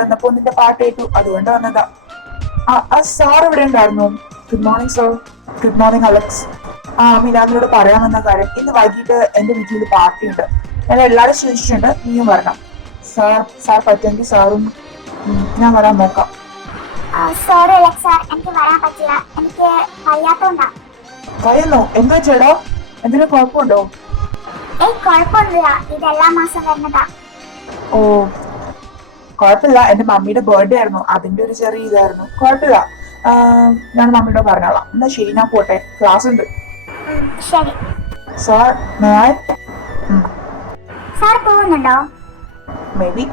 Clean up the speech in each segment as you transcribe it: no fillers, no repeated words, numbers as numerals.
വന്നപ്പോ നിന്റെ പാട്ട് കേട്ടു, അതുകൊണ്ട് വന്നതാ. ആ സാർ ഇവിടെ ഉണ്ടായിരുന്നു. Good morning sir. Good morning Alex. മിനാദിനോട് പറയാൻ വന്ന കാര്യം, ഇന്ന് വൈകിട്ട് എന്റെ വീട്ടിൽ ഒരു പാർട്ടി ഉണ്ട്. ഞാൻ എല്ലാവരും ചോദിച്ചിട്ടുണ്ട്, നീയും വരണം. സാർ പറ്റുമെങ്കിൽ സാറും ഞാൻ വരാൻ നോക്കാം. സോറി അലക്സ് സാർ, എനിക്ക് വരാൻ പറ്റില്ല. എനിക്ക് വയ്യാത്തോണ്ടാ. വയ്യുന്നോ? എന്താ ചേടാ, എന്തെങ്കിലും കുഴപ്പമുണ്ടോ? കുഴപ്പമൊന്നുമില്ല, ഇതെല്ലാ മാസം വരുന്നതാ. ഓ കുഴപ്പമില്ല, എന്റെ മമ്മിയുടെ ബർത്ത്ഡേ ആയിരുന്നു, അതിന്റെ ഒരു ചെറിയ ഇതായിരുന്നു. കുഴപ്പമില്ല, ഞാൻ മമ്മിയോട് പറഞ്ഞോളാം. എന്നാ ശരി, ഞാൻ പോട്ടെ, ക്ലാസ് ഉണ്ട്. ശരി സാർ. സാർ പോകുന്നുണ്ടോ? May be.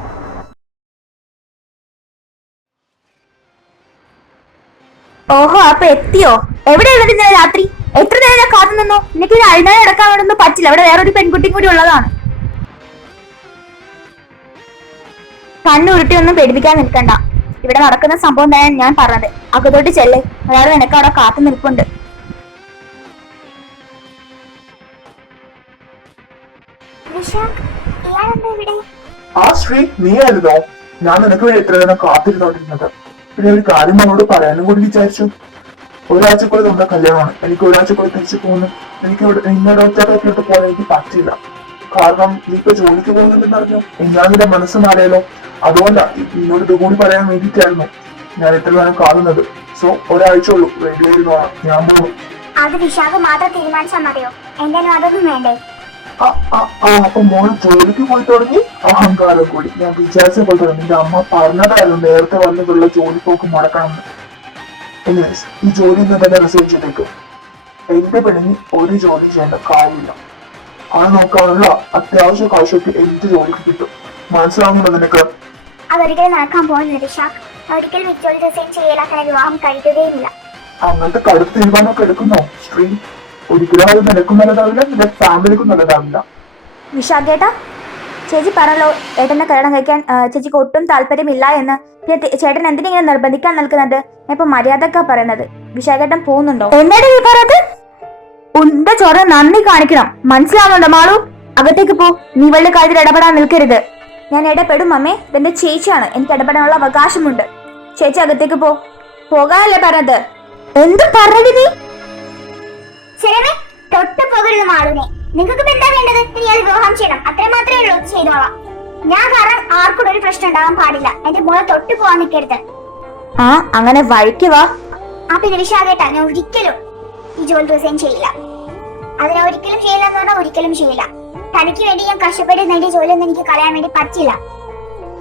ഓഹോ, അപ്പൊ എത്തിയോ? എവിടെയുള്ളത് ഇന്നലെ രാത്രി? എത്ര നേരം കാത്തു നിന്നോ? എനിക്ക് ഒരു അഴിനായി അടക്കാൻ വേണ്ടൊന്നും പറ്റില്ല, അവിടെ വേറൊരു പെൺകുട്ടിയും കൂടി ഉള്ളതാണ്. കണ്ണുരുട്ടിയൊന്നും പേടിപ്പിക്കാൻ നിൽക്കണ്ട. ഇവിടെ നടക്കുന്ന സംഭവം തന്നെ ഞാൻ പറഞ്ഞത്. അകത്തോട്ട് ചെല്ലേ, ഒരാൾ നിനക്ക് അവിടെ കാത്തു നിൽപ്പുണ്ട്. ശ്രീ, നീ ആയിരുന്നോ? ഞാൻ നിനക്ക് വേണ്ടി എത്ര നേരം കാത്തിരുന്നോണ്ടിരുന്നത്. പിന്നെ ഒരു കാര്യം നമ്മളോട് പറയാനും കൂടി വിചാരിച്ചു. ഒരാഴ്ചക്കുള്ളിൽ നമ്മുടെ കല്യാണമാണ്. എനിക്ക് ഒരാഴ്ചക്കുള്ളിൽ തിരിച്ചു പോകുന്നു. എനിക്ക് ഇന്നലെ ഒറ്റക്കായിട്ട് പോകാൻ എനിക്ക് പറ്റില്ല. കാരണം നീ ഇപ്പൊ ജോലിക്ക് പോകുന്നുണ്ടെന്നറിഞ്ഞു. ഞാൻ നിന്റെ മനസ്സ് മാറിയാലോ, അതുകൊണ്ടാ നിന്നോട് ഇതുകൂടി പറയാൻ വേണ്ടിയിട്ടായിരുന്നു ഞാൻ എത്ര നേരം കാണുന്നത്. സോ ഒരാഴ്ച ഉള്ളൂ, റെഡി ആയിരുന്നോളാം, ഞാൻ പോകും. അത് വിശാഖ് മാത്രം തീരുമാനിച്ചാൽ മതിയോ? എന്തായാലും അതൊന്നും വേണ്ടേ? അപ്പൊ മോൾ ജോലിക്ക് പോയി തുടങ്ങി? അഹങ്കാരം കൂടി. ഞാൻ വിചാരിച്ച പോലെ തന്നെ നിന്റെ അമ്മ പറഞ്ഞതായിരുന്നു നേരത്തെ വന്നിട്ടുള്ള ജോലി പോക്ക് മുടക്കണം. എനിവേസ്, ഈ ജോലി നിന്ന് തന്നെ റിസൈൻ ചെയ്തേക്കും. എന്റെ പെണ്ണിന് ഒരു ജോലി ചെയ്യേണ്ട കാര്യമില്ല. അത് നോക്കാനുള്ള അത്യാവശ്യ കാശൊക്കെ എന്ത് ജോലിക്ക് കിട്ടും. മനസ്സിലാവുന്നുണ്ടോ നിനക്ക്? അതൊരിക്കലും നടക്കാൻ പോകുന്നില്ല വിശാഖ്. ഒരിക്കലും ഈ ജോലി റിസൈൻ ചെയ്യലാക്കാൻ വിവാഹം കഴിക്കുകയുമില്ല. അങ്ങനത്തെ കടുത്ത തീരുമാനമൊക്കെ എടുക്കുന്നോ ശ്രീ? ഒരിക്കലും അത് നിനക്കും നല്ലതാവില്ല, നിന്റെ ഫാമിലിക്കും നല്ലതാവില്ല. വിശാഖേട്ടാ, ചേച്ചി പറഞ്ഞല്ലോ ഏട്ടനെ കല്യാണം കഴിക്കാൻ ചേച്ചിക്ക് ഒട്ടും താല്പര്യമില്ല എന്ന്. പിന്നെ ചേട്ടൻ എന്തിനിങ്ങനെ നിർബന്ധിക്കാൻ നിൽക്കുന്നത്? ഞാൻ ഇപ്പൊ മര്യാദക്കാ പറയുന്നത്. വിശാഖേട്ടൻ പോകുന്നുണ്ടോ? എന്താണ് നീ പറഞ്ഞത്? ഉണ്ട ചോറ് നന്ദി കാണിക്കണം, മനസ്സിലാവുന്നുണ്ടോ മാളു? അകത്തേക്ക് പോ. നീ വലിയ കാര്യത്തിൽ ഇടപെടാൻ നിൽക്കരുത്. ഞാൻ ഇടപെടും അമ്മേ, ഇതെന്റെ ചേച്ചിയാണ്, എനിക്ക് ഇടപെടാനുള്ള അവകാശമുണ്ട്. ചേച്ചി അകത്തേക്ക് പോ. പോകാനല്ലേ പറഞ്ഞത്? എന്ത് പറഞ്ഞു നീ? തൊട്ട് പോകരുത് മാളുവിനെ. നിങ്ങൾക്ക് എന്താ വേണ്ടത്? ഇനി അത് വിവാഹം ചെയ്യണം, അത്ര മാത്രമേ ഉള്ളൂ. ചെയ്തോളാം. ഞാൻ കാരണം ആർക്കും ഒരു പ്രശ്നം ഉണ്ടാവാൻ പാടില്ല. എന്റെ മോളെ തൊട്ട് പോവാൻ നിൽക്കരുത്. അങ്ങനെ വഴിക്ക് വാ. പിന്നെ വിശാഖേട്ടാ, ഞാൻ ഒരിക്കലും ഈ ജോലി റിസൈൻ ചെയ്യില്ല. അതിനെ ഒരിക്കലും ചെയ്യില്ല എന്ന് പറഞ്ഞാൽ ഒരിക്കലും ചെയ്യില്ല. തനിക്ക് വേണ്ടി ഞാൻ കഷ്ടപ്പെട്ട് നേടിയ ജോലിയൊന്നും എനിക്ക് കളയാൻ വേണ്ടി പറ്റില്ല.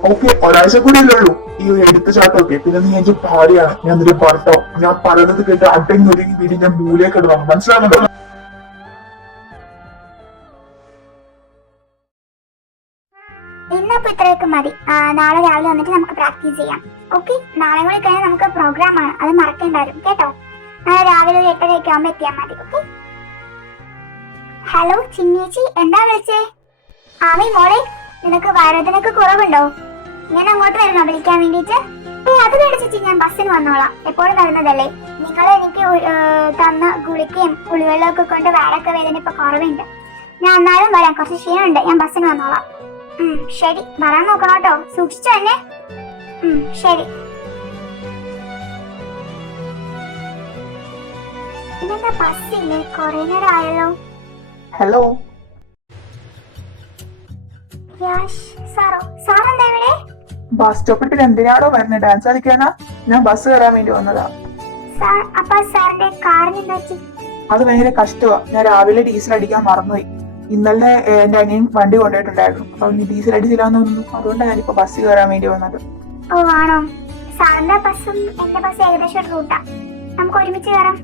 ഓക്കെ, ഒരാഴ്ച കൂടി ഉള്ളൂ ഈ എടുത്തുചാട്ടമൊക്കെ. പിന്നെ നീ എന്റെ ഭാര്യയാണ്, ഞാൻ നിന്റെ ഭർത്താവ്. ഞാൻ പറയുന്നത് കേട്ട് അട്ടങ്ങി ഒരുങ്ങി വീടി ഞാൻ മൂലയൊക്കെ ഇടണം, മനസ്സിലാവുന്നുണ്ടോ? ഇന്നപ്പോ ഇത്രയൊക്കെ മതി. നാളെ രാവിലെ വന്നിട്ട് നമുക്ക് പ്രാക്ടീസ് ചെയ്യാം. ഓക്കെ, നാളെ കൂടി കഴിഞ്ഞാൽ നമുക്ക് പ്രോഗ്രാം ആണ്, അത് മറക്കേണ്ടായിരുന്നു കേട്ടോ. നാളെ രാവിലെ ഒരു 8:30 ആകുമ്പോ എത്തിയാൽ മതി. ഓക്കെ. ഹലോ ചിന്നേച്ചി, എന്താ വിളിച്ചേ? ആമി മോളെ, നിനക്ക് വയറുവേദനക്ക് കുറവുണ്ടോ? ഞാൻ അങ്ങോട്ട് വരുന്നോ വിളിക്കാൻ വേണ്ടിട്ട്? അത് വേണ്ട ചേച്ചി, ഞാൻ ബസ്സിന് വന്നോളാം. എപ്പോഴും വരുന്നതല്ലേ. നിങ്ങൾ എനിക്ക് തന്ന ഗുളികയും കുളിവെള്ളമൊക്കെ കൊണ്ട് വയറൊക്കെ വേദന ഇപ്പൊ കുറവുണ്ട്. ഞാൻ എന്നാലും വരാം, കുറച്ച് ക്ഷീണമുണ്ട്. ഞാൻ ബസ്സിന് വന്നോളാം. ശരി, വരാൻ നോക്കണം കേട്ടോ, സൂക്ഷിച്ചു തന്നെ. ശരി. ഇതെന്താ ബസ്സില്ലേ? കുറെ നേരം ആയല്ലോ. ഹലോ സാറോ? സാറെന്താ ഇവിടെ? ബസ് സ്റ്റോപ്പിൽ പിന്നെ എന്തിനാണോ വരുന്നത്? ഡാൻസ് കളിക്കാനാ? ഞാൻ ബസ് കയറാൻ വേണ്ടി വന്നതാ. അപ്പൊ സാറിന്റെ കാറിന് എന്താ പറ്റി? അത് ഭയങ്കര കഷ്ടമാ. ഞാൻ രാവിലെ ഡീസൽ അടിക്കാൻ മറന്നുപോയി. ഇന്നലെ എന്റെ അനിയൻ വണ്ടി കൊണ്ടുപോയിട്ടുണ്ടായിരുന്നു. അപ്പൊ ഡീസൽ അടിച്ചില്ലാന്ന് തോന്നുന്നു. അതുകൊണ്ടാണ് ഞാനിപ്പോ ബസ് കയറാൻ വേണ്ടി വന്നത്. ഓ ആണോ? സാറിന്റെ ബസ്സും എന്റെ ബസ് ഏകദേശം ഒരു റൂട്ടാ. നമുക്ക് ഒരുമിച്ച് കയറാം.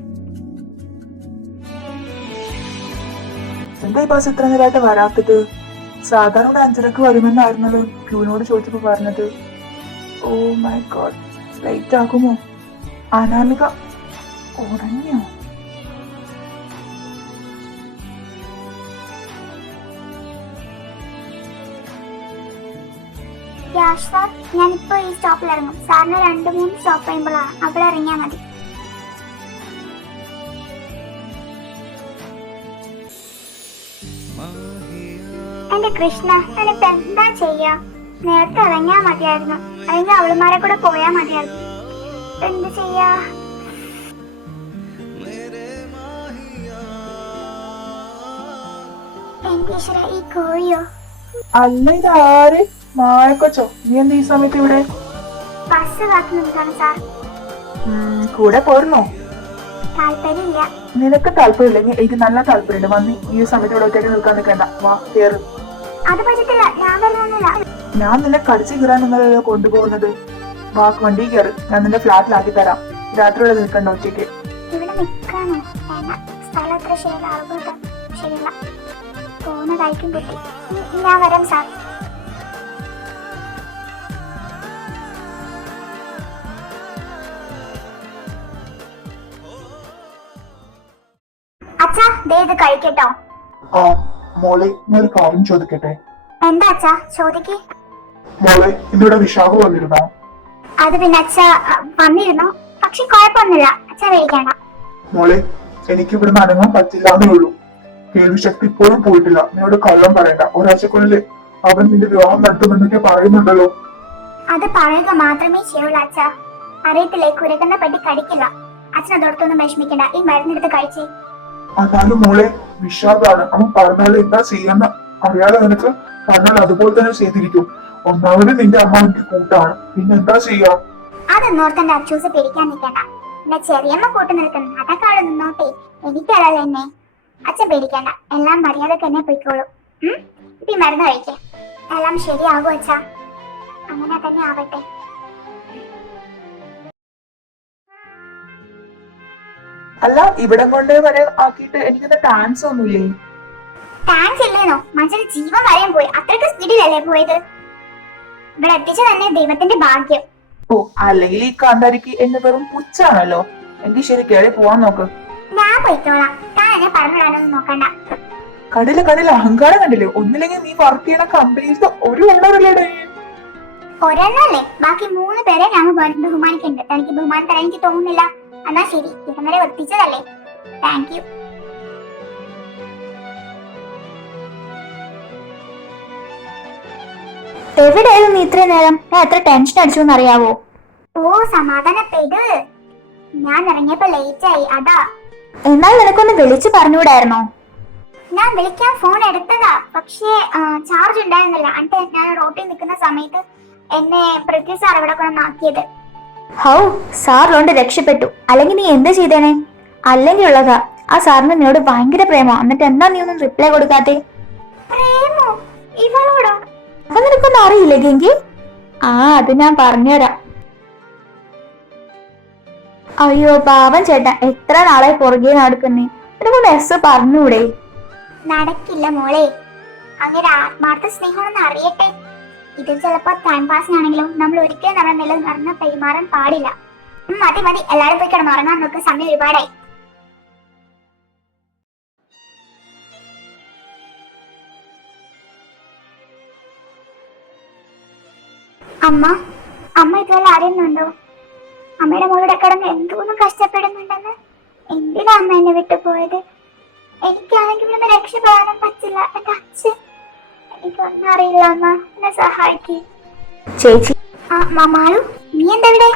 എന്താ ഈ ബസ് ഇത്ര നേരമായിട്ട് വരാത്തത്? സാധാരണ 5:30 വരുമെന്നായിരുന്നല്ലോ ക്യൂനോട് ചോദിച്ചപ്പോ പറഞ്ഞത്. ഓ മൈ ഗോഡ്, ലേറ്റ് ആകുമോ? അനാമിക ഉറങ്ങിയോ? സാർ, ഞാനിപ്പോ ഈ സ്റ്റോപ്പിൽ ഇറങ്ങും. സാറിന് 2-3 സ്റ്റോപ്പ് കഴിയുമ്പോഴാണ്, അവിടെ ഇറങ്ങിയാൽ മതി. എന്റെ കൃഷ്ണ, ഞാനിപ്പോ എന്താ ചെയ്യാ? നേരത്തെ ഇറങ്ങിയാ മതിയായിരുന്നു. അല്ലെങ്കിൽ അവളുമാരെ കൂടെ പോയാ മതിയായിരുന്നു. എന്ത് ചെയ്യാ? എന്റെ ഈശ്വര, ഈ കോഴിയോ? അല്ല ഇതാര്? മായക്കൊച്ചോ? നീ എന്താ ഈ സമയത്ത് ഇവിടെ? ബസ് കാത്തു നിൽക്കാണ് സാർ. കൂടെ പോരുന്നോ? താല്പര്യമില്ല. നിനക്ക് താല്പര്യമില്ലെങ്കിൽ എനിക്ക് നല്ല താല്പര്യമുണ്ട്. വന്നി ഈ സമയത്ത് ഇവിടെ ഒറ്റയ്ക്ക് നിൽക്കാൻ നിൽക്കണ്ട. വാ കേറ്. അത് പറ്റത്തില്ല, ഞാൻ വരുന്നില്ല. ഞാൻ നിന്നെ കടിച്ചു കീറാൻ നിന്നല്ലോ കൊണ്ടുപോകുന്നത്. വാ വണ്ടി കയറി, ഞാൻ നിന്നെ ഫ്ലാറ്റിലാക്കി തരാം. രാത്രി ഇവിടെ നിൽക്കണ്ട ഒറ്റയ്ക്ക്. ഇവിടെ നിൽക്കാനോ? വേണ്ട, സ്ഥലം അത്ര ശരിയല്ല, ആളുകൂട്ടം ശരിയല്ല. പോകുന്നതായിരിക്കും കുട്ടി. ഞാൻ വരാം സാർ. അച്ഛാ, ദേ ഇത് കഴിക്കട്ടോ. ആ മോളെ, ഞാൻ ഒരു കാര്യം ചോദിക്കട്ടെ? എന്താ അച്ഛാ? ചോദിക്ക്. മോളെ, ഇന്നിവിടെ വിശാഖ വന്നിരുന്നോ? അത് പിന്നെ അച്ഛാ വന്നിരുന്നു, പക്ഷെ കുഴപ്പമൊന്നുമില്ല. അച്ഛാ പേടിക്കണ്ട. മോളെ, എനിക്ക് ഇവിടുന്ന് അനങ്ങാൻ പറ്റില്ലാന്നേ ഉള്ളൂ. കേൾവിശക്തി ഇപ്പോഴും പോയിട്ടില്ല. നിന്നോട് കള്ളം പറയണ്ട. ഒരാഴ്ചക്കുള്ളിൽ അവൻ നിന്റെ വിവാഹം നടത്തുമെന്നൊക്കെ പറയുന്നുണ്ടല്ലോ. അത് പറയുക മാത്രമേ ചെയ്യുള്ളൂ അച്ഛാ. അറിയത്തില്ലേ, കുരകണ്ണ പറ്റി കടിക്കില്ല. അച്ഛൻ അതോടത്തൊന്നും വിഷമിക്കണ്ട. ഈ മരുന്നെടുത്ത് കഴിച്ചേ. അതായത് മോളെ, വിഷാദാണ്. അവൻ പറഞ്ഞാൽ എന്താ ചെയ്യാന്ന് അറിയാതെ നിനക്ക് പറഞ്ഞാൽ അതുപോലെ തന്നെ ചെയ്തിരിക്കും. ഒന്നാമത് നിന്റെ അമ്മ എനിക്ക് കൂട്ടാണ്, പിന്നെ എന്താ ചെയ്യാ? അതൊന്നോർത്തന്റെ അച്ചൂസ് പിടിക്കാൻ നിൽക്കണ്ട. എന്നെ ചെറിയമ്മ കൂട്ടു നിൽക്കുന്നു. അതൊക്കെ അവിടെ നിന്നോട്ടെ, എനിക്കതല്ല എന്നെ. അച്ഛൻ പേടിക്കണ്ട, എല്ലാം മര്യാദക്ക് തന്നെ പോയിക്കോളൂ. ഇപ്പൊ ഈ മരുന്ന് കഴിക്കേ, എല്ലാം ശരിയാകും അച്ഛാ. അങ്ങനെ തന്നെ ആവട്ടെ. അല്ല, ഇവിടം കൊണ്ട് വരെ ആക്കിയിട്ട് എനിക്കൊന്ന് ടാൻസ് ഒന്നുമില്ലേ? താങ്ക്സ് ഇല്ലേനോ? മനുഷ്യന് ജീവൻ വരെയും പോയി. അത്രയ്ക്ക് സ്പീഡിലല്ലേ പോയത്? ഇവിടെ എത്തിച്ചു തന്നെ ദൈവത്തിന്റെ ഭാഗ്യം. ഓ, അല്ലെങ്കിൽ ഈ കാന്താരിക്ക് എന്നെ വെറും പുച്ഛാണല്ലോ. എനിക്ക് ശരി, കയറി പോവാൻ നോക്ക്. ഞാൻ പോയിക്കോളാം, താൻ എന്നെ പറഞ്ഞിടാനൊന്നും നോക്കണ്ട. കണ്ടില്ല അഹങ്കാരം കണ്ടില്ലേ? ഒന്നില്ലെങ്കിൽ നീ വർക്ക് ചെയ്യണ കമ്പനിയിലത്തെ ഒരു ഓണറല്ലേ? ഒരെണ്ണല്ലേ, ബാക്കി 3 പേരെ ഞാൻ ബഹുമാനിക്കുന്നുണ്ട്. തനിക്ക് ബഹുമാനം തരാൻ എനിക്ക് തോന്നുന്നില്ല. എന്നാ ശരി, ഇതുവരെ എത്തിച്ചതല്ലേ. Thank you. എവിടെയായിരുന്നു നീ ഇത്രയും നേരം? ഞാൻ എത്ര ടെൻഷൻ അടിച്ചു എന്നറിയാവോ? ഓ, സമാധാനപ്പെട്. ഞാൻ ഇറങ്ങിയപ്പോ ലേറ്റ് ആയി, അതാ. എന്നാൽ നിനക്കൊന്ന് വിളിച്ചു പറഞ്ഞുകൂടായിരുന്നോ? ഞാൻ വിളിക്കാൻ ഫോൺ എടുത്തതാ, പക്ഷേ ചാർജ് ഉണ്ടായിരുന്നില്ല. എന്നിട്ട് ഞാൻ റോട്ടിൽ നിൽക്കുന്ന സമയത്ത് എന്നെ പൃഥ്വി സാർ ഇവിടെ കൊണ്ടാക്കിയത്. ഹൗ, സാറിലോണ്ട് രക്ഷപ്പെട്ടു. അല്ലെങ്കിൽ നീ എന്ത് ചെയ്തേനെ? അല്ലെങ്കിൽ ഉള്ളതാ, ആ സാറിന് നിന്നോട് ഭയങ്കര പ്രേമോ. എന്നിട്ട് എന്താ നീ ഒന്നും റിപ്ലൈ കൊടുക്കാത്തെ? പ്രേമോ? ഇവളോടോ? അപ്പൊ നിനക്കൊന്നും അറിയില്ലേ ഗംഗി? അത് ഞാൻ പറഞ്ഞുതരാം. അയ്യോ പാവം ചേട്ടൻ, എത്ര നാളെ പുറകെ നടക്കുന്നേ. നിനക്കൊന്ന് എസ് പറഞ്ഞൂടെ? നടക്കില്ല മോളെ. അങ്ങനെ ആത്മാർത്ഥ സ്നേഹമാണെന്ന് അറിയട്ടെ. ഇത് ചിലപ്പോ ടൈം പാസിനാണെങ്കിലും നമ്മൾ ഒരിക്കലും നമ്മുടെ നില നടന്ന് പെരുമാറാൻ പാടില്ല. മതി മതി, എല്ലാരും പോയി കിടന്നുറങ്ങാൻ നോക്ക്. സമയം ഒരുപാടായി. അമ്മ ഇതുവരെ അറിയുന്നുണ്ടോ? അമ്മയുടെ മോളുടെ കിടന്ന് എന്തോന്നും കഷ്ടപ്പെടുന്നുണ്ടെന്ന്. എന്തിനാ അമ്മ എന്നെ വിട്ടു പോയത്? എനിക്കാണെങ്കിൽ ഇവിടുന്ന് രക്ഷപ്പെടാനും പറ്റില്ല. എന്റെ അച്ഛൻ, എനിക്കൊന്നും അറിയില്ല. അമ്മ എന്നെ സഹായിക്കേ. ചേച്ചി, മാളു, നീ എന്താ ഇവിടെ?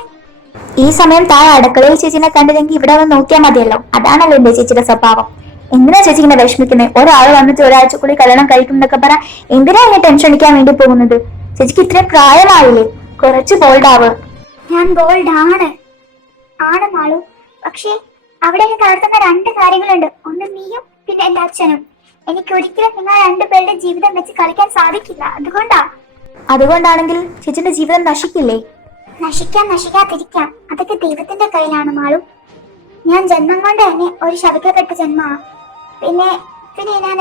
ഈ സമയം താഴെ അടുക്കളയിൽ ചേച്ചിനെ കണ്ടില്ലെങ്കിൽ ഇവിടെ വന്ന് നോക്കിയാൽ മതിയല്ലോ. അതാണല്ലോ എന്റെ ചേച്ചിയുടെ സ്വഭാവം. എന്തിനാ ചേച്ചി ഇങ്ങനെ വിഷമിക്കുന്നത്? ഒരാൾ വന്നിട്ട് ഒരാഴ്ചക്കുള്ളിൽ കല്യാണം കഴിക്കും എന്നൊക്കെ പറ. എന്തിനാ എന്നെ ടെൻഷൻ അടിക്കാൻ വേണ്ടി പോകുന്നത്? ചേച്ചിക്ക് ഇത്രയും പ്രായമായില്ലേ, കുറച്ച് ബോൾഡ് ആവ്. ഞാൻ ബോൾഡ് ആണ് മാളു. പക്ഷേ അവിടെ നടത്തുന്ന 2 കാര്യങ്ങളുണ്ട്. ഒന്ന് നീയും, പിന്നെ എന്റെ അച്ഛനും. എനിക്ക് ഒരിക്കലും നിങ്ങൾ 2 പേരുടെ ജീവിതം വെച്ച് കളിക്കാൻ സാധിക്കില്ല. അതുകൊണ്ടാണെങ്കിൽ ചേച്ചിന്റെ ജീവിതം നശിക്കില്ലേ? നശിക്കാതിരിക്കാം, അതൊക്കെ ദൈവത്തിന്റെ കയ്യിലാണ് മാളു. ഞാൻ ജന്മം കൊണ്ട് തന്നെ ഒരു ശപിക്കപ്പെട്ട ജന്മമാണ്. പിന്നെ ഞാൻ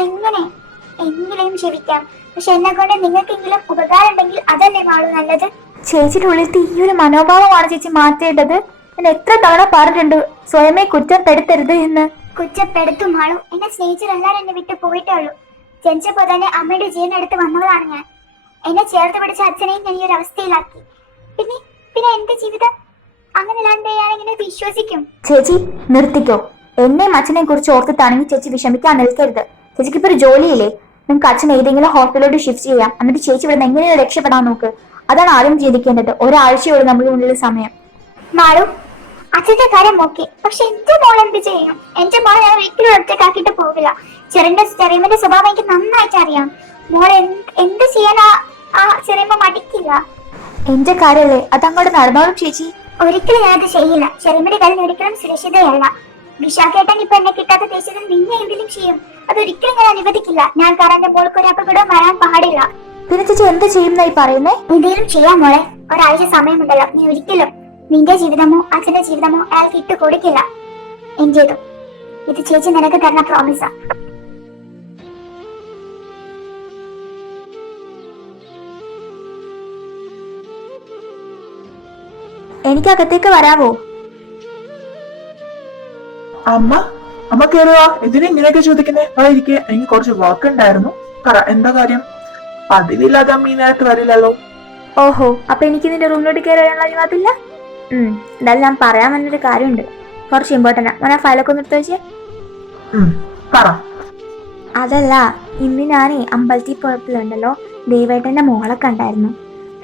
എങ്ങനെയും ക്ഷമിക്കാം. പക്ഷെ എന്നെ കൊണ്ട് നിങ്ങൾക്കെങ്കിലും ഉപകാരം ഉണ്ടെങ്കിൽ അതല്ലേ മാളു നല്ലത്. ചേച്ചിയുടെ ഉള്ളിലത്തെ ഈ ഒരു മനോഭാവമാണ് ചേച്ചി മാറ്റേണ്ടത്. ഞാൻ എത്ര തവണ പറഞ്ഞിട്ടുണ്ട് സ്വയമേ കുറ്റപ്പെടുത്തരുത് എന്ന്. കുറ്റപ്പെടുത്തും മാളു. എന്നെ സ്നേഹിച്ചവരെല്ലാരും എന്നെ വിട്ടു പോയിട്ടേ ഉള്ളൂ. ജനിച്ചപ്പോ തന്നെ അമ്മയുടെ ജീവൻ എടുത്ത് വന്നവളാണ് ഞാൻ. എന്നെ ചേർത്ത് പിടിച്ച അച്ഛനെയും ഞാൻ ഈ ഒരു അവസ്ഥയിലാക്കി. പിന്നെ എന്റെ ജീവിതം അങ്ങനെ ഇങ്ങനെ വിശ്വസിക്കും. ചേച്ചി നിർത്തിക്കോ. എന്നെയും അച്ഛനെയും കുറിച്ച് ഓർത്തിട്ടാണെങ്കിൽ ചേച്ചി വിഷമിക്കാൻ നിൽക്കരുത്. ചേച്ചിക്ക് ഇപ്പൊ ഒരു ജോലിയില്ലേ? നിങ്ങൾക്ക് അച്ഛൻ ഏതെങ്കിലും ഹോസ്പിറ്റലിലോട്ട് ഷിഫ്റ്റ് ചെയ്യാം. എന്നിട്ട് ചേച്ചി ഇവിടെ എങ്ങനെയാണ് രക്ഷപ്പെടാൻ നോക്ക്. അതാണ് ആദ്യം ചിന്തിക്കേണ്ടത്. ഒരാഴ്ചയോട് നമ്മുടെ മുന്നിൽ സമയം. മാളു, അച്ഛന്റെ കാര്യം ഓക്കെ, പക്ഷെ എന്റെ മോൾ എന്ത് ചെയ്യും? എന്റെ മോൾ ഞാൻ ഒരിക്കലും ഒറ്റക്കാക്കിട്ട് പോകില്ല. ചെറിയമ്മന്റെ സ്വഭാവം എനിക്ക് നന്നായിട്ട് അറിയാം. മോൾ എന്ത് ചെയ്യാൻ ആ ചെറിയമ്മ മടിക്കില്ല. എന്റെ കാര്യല്ലേ, അതങ്ങോട്ട് നടന്നോളും ചേച്ചി. ഒരിക്കലും ഞാനത് ചെയ്യില്ല. ചെറിയമ്മയുടെ കാര്യം ഒരിക്കലും സുരക്ഷിതയല്ല. വിശാഖേട്ടൻ ഇപ്പൊ എന്നെ കിട്ടാത്ത ദേശത്തിൽ നിന്നെ എന്തെങ്കിലും ചെയ്യും. അതൊരിക്കലും ഞാൻ അനുവദിക്കില്ല. ഞാൻ കാരണം എന്റെ മോൾക്ക് ഒരു അപകടം വരാൻ പാടില്ല. പിന്നെ ചേച്ചി എന്ത് ചെയ്യുന്നായി പറയുന്നേ? എന്തെങ്കിലും ചെയ്യാൻ മോളെ, ഒരാഴ്ച സമയമുണ്ടല്ലോ. നീ ഒരിക്കലും നിന്റെ ജീവിതമോ അച്ഛന്റെ ജീവിതമോ അയാൾക്ക് ഇട്ട് കൊടുക്കില്ല. എന്റേതും ഇത് ചേച്ചി നിനക്ക് തരുന്ന പ്രോമിസാ. എനിക്ക് അകത്തേക്ക് വരാവോ? അമ്മ കേറുക. എന്തിനാ ഇങ്ങനെയൊക്കെ ചോദിക്കുന്നേ? ഇരിക്കെ, എനിക്ക് കുറച്ച് വർക്ക് ഉണ്ടായിരുന്നു. പറ, എന്താ കാര്യം? പതിവില്ലാതെ അമ്മ ഈ നേരത്ത് വരില്ലല്ലോ. ഓഹോ, അപ്പൊ എനിക്ക് നിന്റെ റൂമിലോട്ട് കയറി വരാനുള്ള അനുവാദമില്ല? എന്തായാലും ഞാൻ പറയാൻ വന്നൊരു കാര്യമുണ്ട്. കുറച്ച് ഇമ്പോർട്ടൻ്റ് ആണ്. ഞാൻ ഫയലൊക്കെ ഒന്ന് എടുത്ത് വെച്ചേ. പറ. അതല്ല, ഇന്ന് ഞാനേ അമ്പലത്തിൽ പോയപ്പോഴുണ്ടല്ലോ ദേവേട്ടന്റെ മോളെ കണ്ടായിരുന്നു.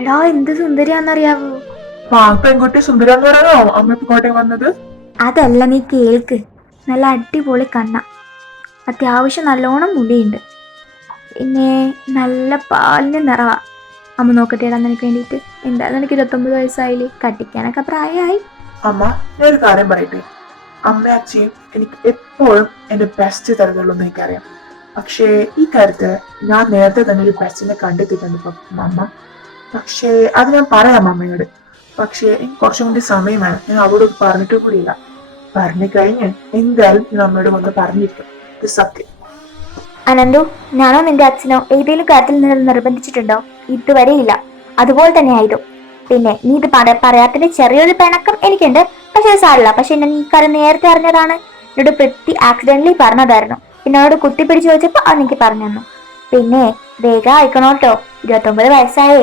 എടാ, എന്ത് സുന്ദരിയാന്നറിയാവോ? പെൺകുട്ടി സുന്ദരാന്ന് പറയാനോ അമ്മ ഇപ്പൊ കോട്ടയം വന്നത്? അതല്ല, നീ കേൾക്ക്. നല്ല അടിപൊളി കണ്ണ, അത്യാവശ്യം നല്ലോണം മുടിയുണ്ട്, പിന്നെ നല്ല പാലിന് നിറവാ. അമ്മ നോക്കട്ടെ നിനക്ക് വേണ്ടിയിട്ട്. എന്തായാലും എനിക്ക് 29 വയസ്സായില്ലേ, കട്ടിക്കാനൊക്കെ പ്രായമായി. അമ്മ, ഞാൻ ഒരു കാര്യം പറയട്ടെ. അമ്മ അച്ഛയും എനിക്ക് എപ്പോഴും എന്റെ ബെസ്റ്റ് തരുന്നുള്ളൂ എന്ന് എനിക്കറിയാം. പക്ഷേ ഈ കാര്യത്തിൽ ഞാൻ നേരത്തെ തന്നെ ഒരു ബെസ്റ്റിനെ കണ്ടെത്തിയിട്ടുണ്ട് അമ്മ. പക്ഷേ അത് ഞാൻ പറയാം അമ്മയോട്. പക്ഷേ എനിക്ക് കുറച്ചും കൂടി സമയം വേണം. ഞാൻ അവരോട് പറഞ്ഞിട്ടും കൂടിയില്ല. പറഞ്ഞു കഴിഞ്ഞ് എന്തായാലും ഞാൻ അമ്മയോട് വന്ന് പറഞ്ഞിരിക്കും. ഇത് സത്യം. അനന്തു, ഞാനോ നിന്റെ അച്ഛനോ ഏതെങ്കിലും കാര്യത്തിൽ നിന്ന് നിർബന്ധിച്ചിട്ടുണ്ടോ? ഇതുവരെ ഇല്ല. അതുപോലെ തന്നെ ആയിരുന്നു. പിന്നെ നീ ഇത് പറയാത്തതിന്റെ ചെറിയൊരു പിണക്കം എനിക്കുണ്ട്. പക്ഷെ അത് സാരില്ല. പക്ഷെ ഞാൻ ഈ കാര്യം നേരത്തെ അറിഞ്ഞതാണ്. എന്നോട് പ്രതി ആക്സിഡന്റലി പറഞ്ഞതായിരുന്നു. എന്നോട് കുത്തിപ്പിടിച്ച് ചോദിച്ചപ്പോ അത് എനിക്ക് പറഞ്ഞു തന്നു. പിന്നെ വേഗം അയക്കണോട്ടോ, 29 വയസ്സായേ.